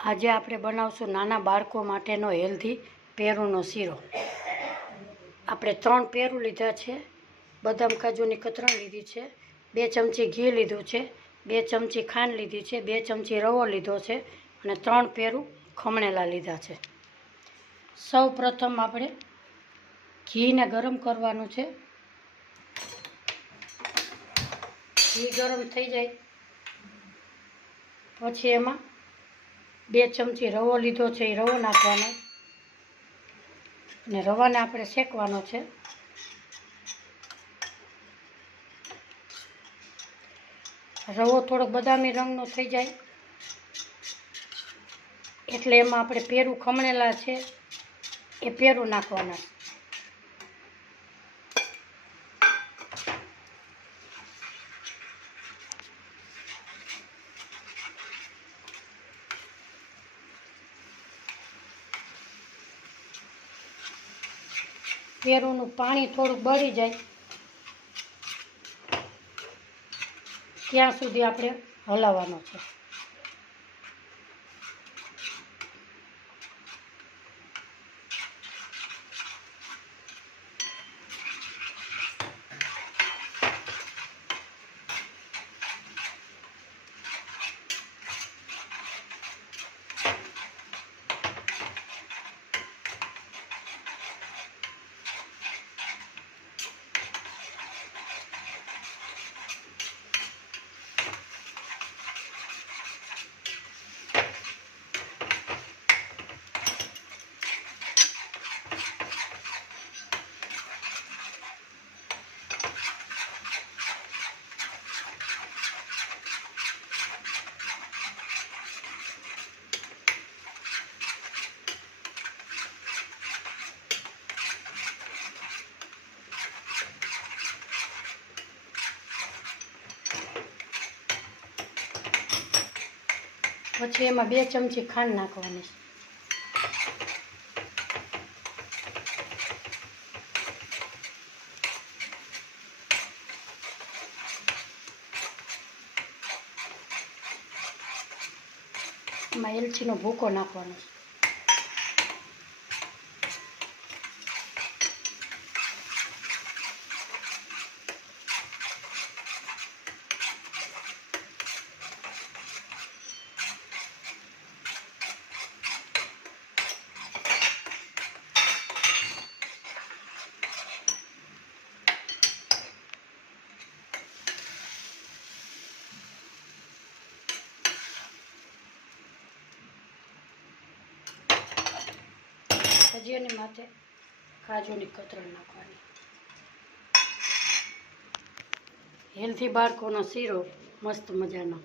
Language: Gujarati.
આજે આપણે બનાવશું નાના બાળકો માટેનો હેલ્ધી પેરુંનો શીરો। આપણે 3 પેરું લીધા છે, બદામ કાજુની કતરણ લીધી છે, 2 ચમચી ઘી લીધું છે, 2 ચમચી ખાંડ લીધી છે, 2 ચમચી રવો લીધો છે અને 3 પેરું ખમણેલા લીધા છે। સૌ પ્રથમ આપણે ઘીને ગરમ કરવાનું છે। ઘી ગરમ થઈ જાય પછી એમાં 2 ચમચી રવો લીધો છે, એ રવો નાખવાનો અને રવાને આપણે શેકવાનો છે। રવો થોડોક બદામી રંગનો થઈ જાય એટલે એમાં આપણે પેરું ખમણેલા છે એ પેરું નાખવાના। પેરુંનું પાણી થોડુંક બળી જાય ત્યાં સુધી આપણે હલાવવાનો છે। પછી એમાં 2 ચમચી ખાંડ નાખવાની છે। એમાં એલચીનો ભૂકો નાખવાનો છે। પછી એની માથે કાજુની કતરણ નાખવાની। હેલ્ધી બાળકોનો શીરો મસ્ત મજાનો।